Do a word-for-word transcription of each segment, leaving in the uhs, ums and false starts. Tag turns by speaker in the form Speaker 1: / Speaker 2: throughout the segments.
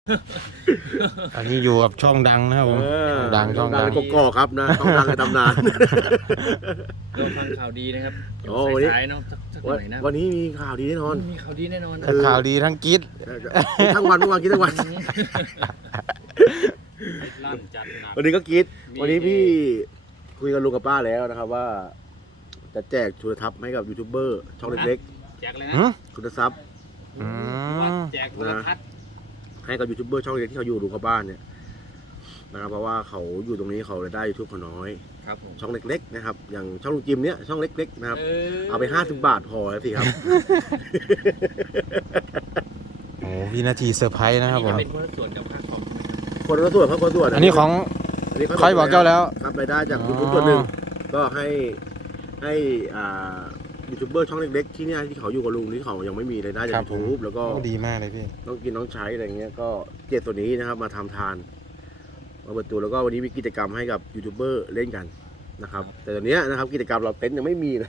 Speaker 1: อันนี้อยู่กับช่องดังนะครับผมช่องดังช่องดัง
Speaker 2: กกอกครับนะช่องดังในตำนาน
Speaker 3: ก็ฟังข่าวดีนะครับ
Speaker 2: โอ้วันนี้
Speaker 3: สายๆเนาะสักสักหน่อยนะ
Speaker 2: วันนี้มีข่าวดีแน่นอน
Speaker 3: มีข่าวดีแน่นอนนะ
Speaker 1: ทั้งข่าวดีทั้งกิ๊ด
Speaker 2: ทั้งวันเมื่อวานกินทั้งวัน
Speaker 3: ลั่นจัดหนัก
Speaker 2: วันนี้ก็กิน
Speaker 3: มี
Speaker 2: วันนี้พี่คุยกับลุงกับป้าแล้วนะครับว่า จะแจกทุนทรัพย์ให้กับยูทูบเบอร์ช่องเล็ก
Speaker 3: แจกเลยนะ
Speaker 1: หือ
Speaker 2: ๆทุนทรัพย์
Speaker 1: อืม
Speaker 3: แจกโทรทัศน์
Speaker 2: ให้กับยูทูบเบอร์ช่องเล็กที่เขาอยู่ลุงกับบ้านเนี่ยนะครับเพราะว่าเขาอยู่ตรงนี้เขารายได้ยูทูบเขาน้อย
Speaker 3: ครับผม
Speaker 2: ช่องเล็กๆนะครับอย่างช่องลุงจิมเนี่ยช่องเล็กๆนะครับ
Speaker 3: เอ
Speaker 2: เอาไปห้าสิบบาทพอแล้วสิครับ
Speaker 1: โอ้พี่นาทีเซอร์ไพรส์นะครับผม
Speaker 3: เป็นคนละส่วนกับค่าคอม
Speaker 2: คนละส่วนเขาคนละส่วน
Speaker 1: อันนี้ของ
Speaker 2: อันนี้
Speaker 1: คอยบอกเจ้าแล้ว
Speaker 2: ครับรายได้จาก
Speaker 1: อ๋อ
Speaker 2: ยูทูบส่วนหนึ่งก็ให้ให้อ่ายูทูบเบอร์ช่องเล็กๆที่เนี่ยที่เขาอยู่กับลุงที่เขายังไม่มีรายได้จากยูทูบแล้วก็
Speaker 1: โอ้ดีมากเลยพี่
Speaker 2: ต้องกินต้องใช้อะไรเงี้ยก็เจ็ดตัวนี้นะครับมาทำทานมาเปิดตัวแล้วก็วันนี้มีกิจกรรมให้กับยูทูบเบอร์เล่นกันนะครับแต่ตอนนี้ยนะครับกิจกรรมเราเต็นท์ยังไม่มีเลย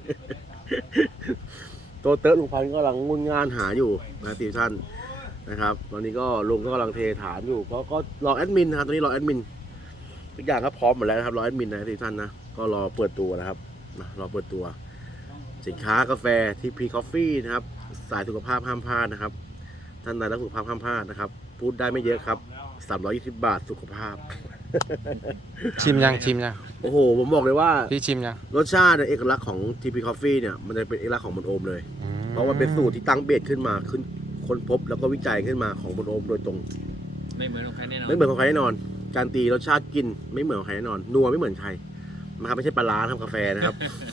Speaker 2: โตเติร์ดลุงพันธุ์ก็กำลังงุนงานหาอยู่นะทีมท่านนะครับตอนนี้ก็ลุงก็กำลังเทฐานอยู่ก็ก็รอแอดมินนะครับตอนนี้รอแอดมินทุกอย่างก็พร้อมหมดแล้วนะครับรอแอดมินนะทีมท่านนะก็รอเปิดตัวนะครับนะรอเปิดตัว สินค้ากาแฟทีพีคอฟฟี่นะครับสายสุขภาพห้ามพลาดนะครับท่านใดรักสุขภาพห้ามพลาดนะครับพูดได้ไม่เยอะครับสามร้อยยี่สิบบาทสุขภาพ
Speaker 1: ชิมยังชิมยัง
Speaker 2: โอ้โหผมบอกเลยว่า
Speaker 1: พี่ชิมยัง
Speaker 2: รสชาติเนี่ยเอกลักษณ์ของ ที พี Coffee เนี่ยมันจะเป็นเอกลักษณ์ของบนโอมเลย
Speaker 1: อืม
Speaker 2: เพราะว่าเป็นสูตรที่ตั้งเบสขึ้นมาขึ้นค้นพบแล้วก็วิจัยขึ้นมาของบนโอมโดยตรง
Speaker 3: ไม่เหมือนของใครแน่นอน
Speaker 2: ไม่เหมือนของใครแน่นอน การตีรสชาติกินไม่เหมือนของใครแน่นอน นัวไม่เหมือนใครนะครับไม่ใช่ปลาร้าทำกาแฟนะครับ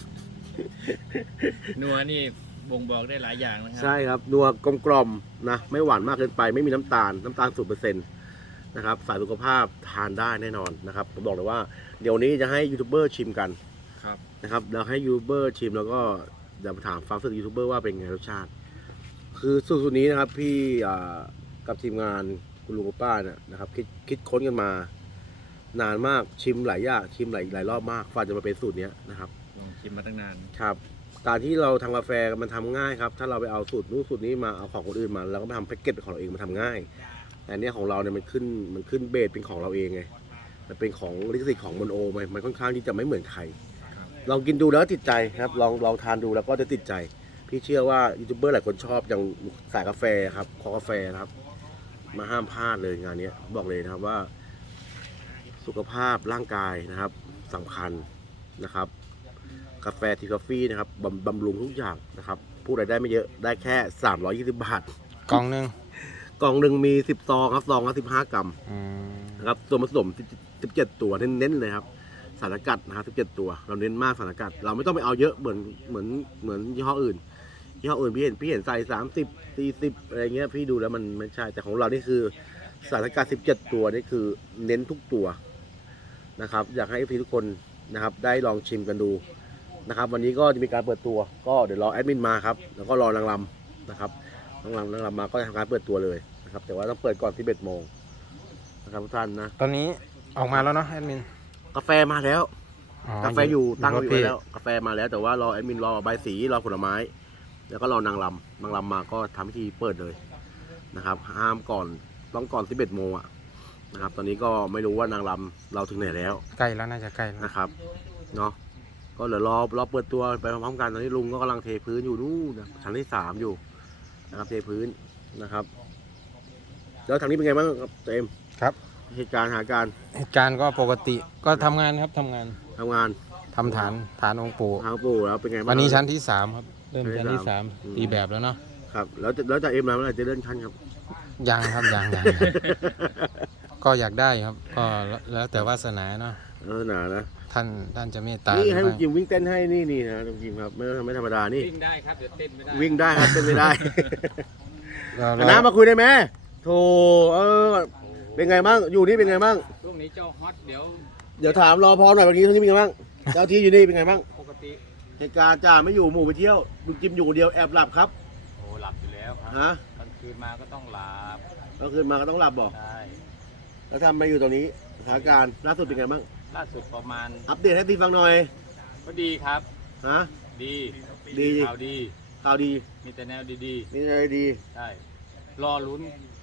Speaker 3: นัวนี่บ่งบอกได้หลายอย่างนะครั
Speaker 2: ใช่ครับนัวกลมกล่อมนะไม่หวานมากเกินไปไม่มีน้ำตาลน้ำตาลศูนย์เปอร์เซ็นต์นะครับสายสุขภาพทานได้แน่นอนนะครับผมบอกเลยว่าเดี๋ยวนี้จะให้ยูทูบเบอร์ชิมกัน
Speaker 3: ครับ
Speaker 2: นะครับเราให้ยูทูบเบอร์ชิมแล้วก็จะมาถามฟังสึกยูทูบเบอร์ว่าเป็นไงรสชาติ คือสูตรสูตรนี้นะครับพี่อ่ากับทีมงานคุณลุงกับป้าเนี่ยนะครับคิดคิดค้นกันมา นานมากชิมหลายอย่างชิมหลายหลายรอบมากกว่าจะมาเป็นสูตรเนี้ยนะครับ
Speaker 3: ลองชิมมาตั้งนาน
Speaker 2: ครับการที่เราทำกาแฟมันทำง่ายครับถ้าเราไปเอาสูตรนู้นสูตรนี้มาเอาของคนอื่นมาแล้วก็มาทำแพ็กเกจเป็นของเราเองมันทำง่ายแต่เนี้ยของเราเนี่ยมันขึ้นมันขึ้นเบสเป็นของเราเองไงมันเป็นของลิขสิทธิ์ของมอนโอมันมันค่อนข้างที่จะไม่เหมือนใคร
Speaker 3: ครับ
Speaker 2: ลองกินดูแล้วติดใจครับลองลองทานดูแล้วก็จะติดใจ พี่เชื่อว่ายูทูบเบอร์หลายคนชอบอย่างสายกาแฟครับคอกาแฟนะครับ มาห้ามพลาดเลยงานนี้บอกเลยนะครับว่า สุขภาพร่างกายนะครับสำคัญนะครับ กาแฟทีกาแฟนะครับบำบำรุงทุกอย่างนะครับพูดอะไรได้ไม่เยอะได้แค่สามร้อยยี่สิบบาท
Speaker 1: กล่องหนึง
Speaker 2: กล่องหนึ่งมีสิบซองครับซองละสิบห้ากรัม
Speaker 1: อืม
Speaker 2: นะครับส่วนผสมสิบเจ็ดตัวเน้นๆเลยครับสารสกัดนะครับสิบเจ็ดตัวเราเน้นมากสารสกัดเราไม่ต้องไปเอาเยอะเหมือนเหมือนเหมือนยี่ห้ออื่นยี่ห้ออื่นพี่เห็นพี่เห็นใส่สามสิบสี่สิบอะไรเงี้ยพี่ดูแล้วมันไม่ใช่แต่ของเรานี่คือสารสกัดสิบเจ็ดตัวนี่คือเน้นทุกตัวนะครับอยากให้พี่ทุกคนนะครับได้ลองชิมกันดูนะครับวันนี้ก็จะมีการเปิดตัวก็เดี๋ยวรอแอดมินมาครับแล้วก็รอนางรำนะครับนางรำนางรำมาก็จะทำการเปิดตัวเลยนะครับแต่ว่าต้องเปิดก่อนสิบเอ็ดโมงนะครับทุกท่านนะ
Speaker 1: ตอนนี้ออกมาแล้วเนาะแอดมิน
Speaker 2: กาแฟมาแล้ว
Speaker 1: อ๋อก
Speaker 2: าแฟอยู่ตั้ง
Speaker 1: รถ
Speaker 2: อยู่
Speaker 1: พี่
Speaker 2: แล้วกาแฟมาแล้วแต่ว่ารอแอดมินรอใบสีรอผลไม้ แล้วก็รอนางรำนางรำมาก็ทำพิธีเปิดเลยนะครับห้ามก่อนต้องก่อนสิบเอ็ดโมงอ่ะนะครับตอนนี้ก็ไม่รู้ว่านางรำเราถึงไหนแล้ว
Speaker 1: ใกล้แล้วน่าจะใกล้แล้ว
Speaker 2: นะครับเนาะก็เดี๋ยวรอรอเปิดตัวไปพร้อมๆกันตอนนี้ลุงก็กำลังเทพื้นอยู่นู่นนะชั้นที่สามอยู่นะครับเทพื้นนะครับแล้วทางนี้เป็นไงบ้างครับเจมส์
Speaker 1: ครับ
Speaker 2: เหตุการณ์หาการ
Speaker 1: เหตุการณ์ก็ปกติก็ทำงานครับทำงาน
Speaker 2: ทำงาน
Speaker 1: ทำฐานฐานองค์ปู่
Speaker 2: ทางปู่แล้วเป็นไงบ้าง
Speaker 1: วันนี้ชั้นที่สามครับเริ่ม
Speaker 2: ชั้
Speaker 1: ชั้
Speaker 2: น
Speaker 1: น
Speaker 2: ที่
Speaker 1: ที่
Speaker 2: สา
Speaker 1: สาม ม
Speaker 2: อืม
Speaker 1: ตีแบบแล้วเนาะ
Speaker 2: ครับแล้วจะแล้วจะเอ็มแล้วเมื่อไหร่จะเลื่อนขั้นครับ
Speaker 1: ยังครับยังยัง ก็อยากได้ครับ ก็แล้วแต่วาสนาเนาะ
Speaker 2: เออหนานะ
Speaker 1: ท่านท่านจะเมตตา
Speaker 2: นี่ให้
Speaker 1: ห
Speaker 2: ลุ
Speaker 1: รื
Speaker 2: ง
Speaker 1: อ
Speaker 2: จิมวิ่งเต้นให้นี่นี่นะลุงจิมครับไม่ไม่ธรรมดานี่
Speaker 3: วิ่งได้ครับเดี๋ยวเต้นไม่ได้
Speaker 2: วิ่งได้ครับเต้นไม่ได้
Speaker 1: เรา
Speaker 2: น้ามาคุยได้ไหมโธ่เออเป็นไงบ้างอยู่นี่เป็นไงบ้าง
Speaker 3: ช่วงนี้เจ้าฮอตเดี๋ยว
Speaker 2: เดี๋ยวถามรอพอหน่อยวันนี้ท่านนี้เป็นไงบ้างเจ้าที่อยู่นี่เป็นไงบ้าง
Speaker 3: ปกติ
Speaker 2: เหตุการณ์จ่าไม่อยู่หมู่ไปเที่ยวลุงจิมอยู่คนเดียวแอบหลับครับ
Speaker 3: โอ้หลับอยู่แล้วครับ
Speaker 2: ฮะ
Speaker 3: กลางคืนมาก็ต้องหลับ
Speaker 2: ก็คืนมาก็ต้องหลับบอก
Speaker 3: ได้
Speaker 2: แล้วทำไปอยู่ตรงนี้สถานการณ์ล่าสุดเป็นไงบ้าง
Speaker 3: ล่าสุดประมาณ
Speaker 2: อัปเดตให้ทีฟังหน่อย
Speaker 3: ก็ดีครับ
Speaker 2: ฮะ
Speaker 3: ดี
Speaker 2: ดี
Speaker 3: ข่าวดี
Speaker 2: ข่าวดี
Speaker 3: มีแต่แนวดี
Speaker 2: มีอะไรดี
Speaker 3: ๆใช่รอลุ้น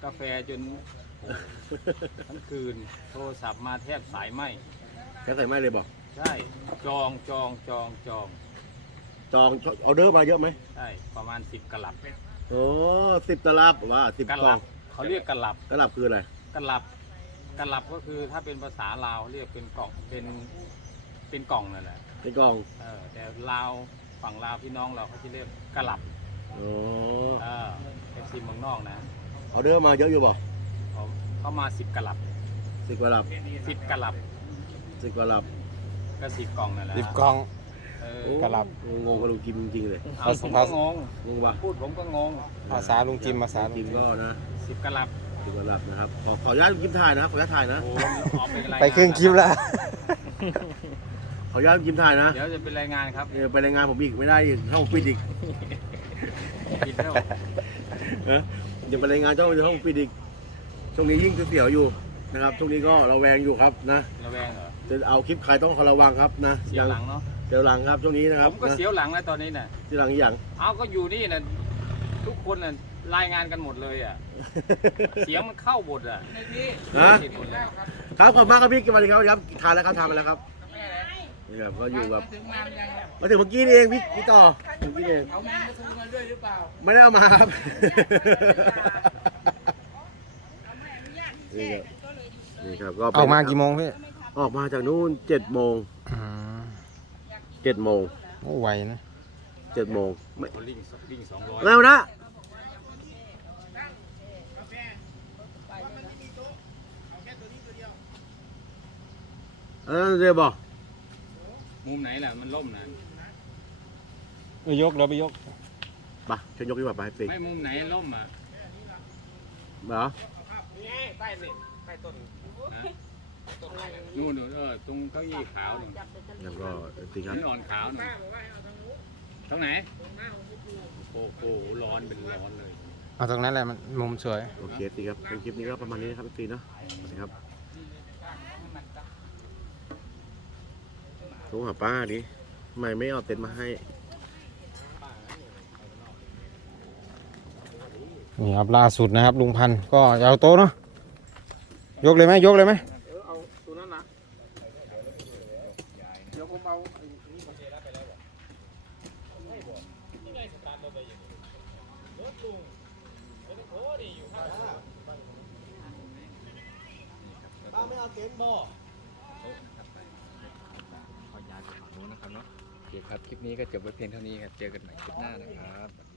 Speaker 3: กาแฟจนโอ้โหทั้งคืนโทรศัพท์มาแทบสายไหม
Speaker 2: แค่ใส่ไม่เลยบอก
Speaker 3: ใช่จองจองจองจอง
Speaker 2: จองออเดอร์มาเยอะไหม
Speaker 3: ใช่ประมาณสิบกะหลับ
Speaker 2: โอ้สิบตลับว่าสิบ
Speaker 3: กะ
Speaker 2: ก
Speaker 3: ห
Speaker 2: ล่อ
Speaker 3: ลั
Speaker 2: ง
Speaker 3: บเขาเรียกกะหลับ
Speaker 2: กะหลับคืออะไร
Speaker 3: กะหลับกะหลับก็คือถ้าเป็นภาษาลาวเรียกเป็นกล่องเป็นเป็นกล่องนั่นแหละ
Speaker 2: ในกล่อง
Speaker 3: เออแต่ลาวฝั่งลาวพี่น้องเราเขาจะเรียกกะหลับ
Speaker 2: โอ้
Speaker 3: เออเป็นซีเมืองนอกนะ
Speaker 2: ออเดอร์มาเยอะอยู่บอก
Speaker 3: เขาเขามาสิบกะหลับ
Speaker 2: สิบกะหลับ
Speaker 3: สิบกะหลับ
Speaker 2: สิบกะหลับ
Speaker 3: ก็สิบกล่องนั่นแหละ
Speaker 1: สิบกล่อง
Speaker 3: เออ
Speaker 2: โอ้
Speaker 1: กะหลับ
Speaker 2: งงกับลุงจิมจริงๆเลย
Speaker 3: เอาผมก็งง
Speaker 2: งงวะ
Speaker 3: พูดผมก็งง
Speaker 1: ภาษาลุงจิมภาษาลุง
Speaker 2: จิ
Speaker 1: จิ
Speaker 2: ม
Speaker 1: ม
Speaker 2: ก็นะ
Speaker 3: สิบกะหลับ
Speaker 2: สิบกะหลับนะครับขอขออนุญาตลุงจิมถ่ายนะขออนุญาตถ่ายนะ
Speaker 3: โอ้ออกไปรายงาน
Speaker 1: ไปครึ่งคลิปแล้ว
Speaker 2: ขออนุญาตลุงจิมถ่ายนะ
Speaker 3: เดี๋ยวจะเป็นรายงานครับ
Speaker 2: เออไปรายงานผมอีกไม่ได้อีกห้องปิดอีก
Speaker 3: ปิดแล้ว
Speaker 2: เอออย่าไปรายงานเจ้าห้องปิดอีกช่วงนี้ยิ่งเสียวอยู่นะครับช่วงนี้ก็ระแวงอยู่ครับนะ
Speaker 3: ระแวงเหรอ
Speaker 2: จะเอาคลิปใครต้องระวังครับนะ
Speaker 3: เสียวหลังเนาะ
Speaker 2: เสียวหลังครับช่วงนี้นะค
Speaker 3: ผ
Speaker 2: รับ
Speaker 3: มก็
Speaker 2: นะ
Speaker 3: เสียวหลังแล้วตอนนี้น่ะ
Speaker 2: เสียวหลังอีกอย่าง
Speaker 3: เอาก็อยู่นี่น่ะทุกคนน่ะรายงานกันหมดเลยอ่ะ เสียงมันเข้าบทอ่ะ
Speaker 2: นะ
Speaker 3: ผิดหมดเลย
Speaker 2: ครับขอบคุณมากครับพี่สวัสดีครับครับทานแล้วครับทานมาแล้วครับนี่ครับก็อยู่กับมาถึงเมื่อกี้นี่เองพี่พี่ต่อเมื่อกี้นี่เอง
Speaker 4: เอาแมงกะพรุนมาด้วยหรือเปล่า
Speaker 2: ไม่ได้เอามาครับนี่ครับนี่ครับก็ป็น
Speaker 1: ออกมากี่โมงพี่
Speaker 2: ออกมาจากนู่นเจ็ดโมง
Speaker 1: อืม
Speaker 2: เจ็ดโมง
Speaker 1: โอ้ไวนะ
Speaker 2: เจ็ดโมงไม่
Speaker 3: เขาลิงลิงสองร้อย
Speaker 2: แล้วนะเออเดี๋ยวบอก
Speaker 3: มุมไหนล่ะมันล่มนะ
Speaker 1: ไปยกเราไปยก
Speaker 2: ไปฉันยกดีกว่าไปให้ปิด
Speaker 3: ไม่มุมไหนล่มอ่ะ
Speaker 2: เหรอ
Speaker 3: นะนู่นนู่นเออตรงเก้าอี้ขาวนู่น
Speaker 2: แล้วก็ตีครับ
Speaker 3: นี่อ่อนขาวนู่นตรงไหนโอ้โหร้อนเป็นร้อนเลย
Speaker 1: เอาตรงนั้นแหละมันมุมสวย
Speaker 2: โอเคตีครับเป็นคลิปนี้ก็ประมาณนี้นะครับตีเนาะสวัสดีครับโทรหาป้าดิทำไมไม่เอาเต็นท์มาให้
Speaker 1: นี่ครับล่าสุดนะครับลุงพันธุ์ก็จะเอาโต๊ะเนาะยกเลยไหมยกเลยไหม
Speaker 4: เออเอาตัวนั้นนะเดี๋ยวผมเอาไอ้นี่มา
Speaker 2: ป้าไม่เอาเต็นท์บ่
Speaker 5: ขอย้ายไปฝั่งนู้นนะครับเนาะโอเคครับ คลิปนี้ก็จบไว้เพียงเท่านี้ครับ เจอกันใหม่คลิปหน้านะครับ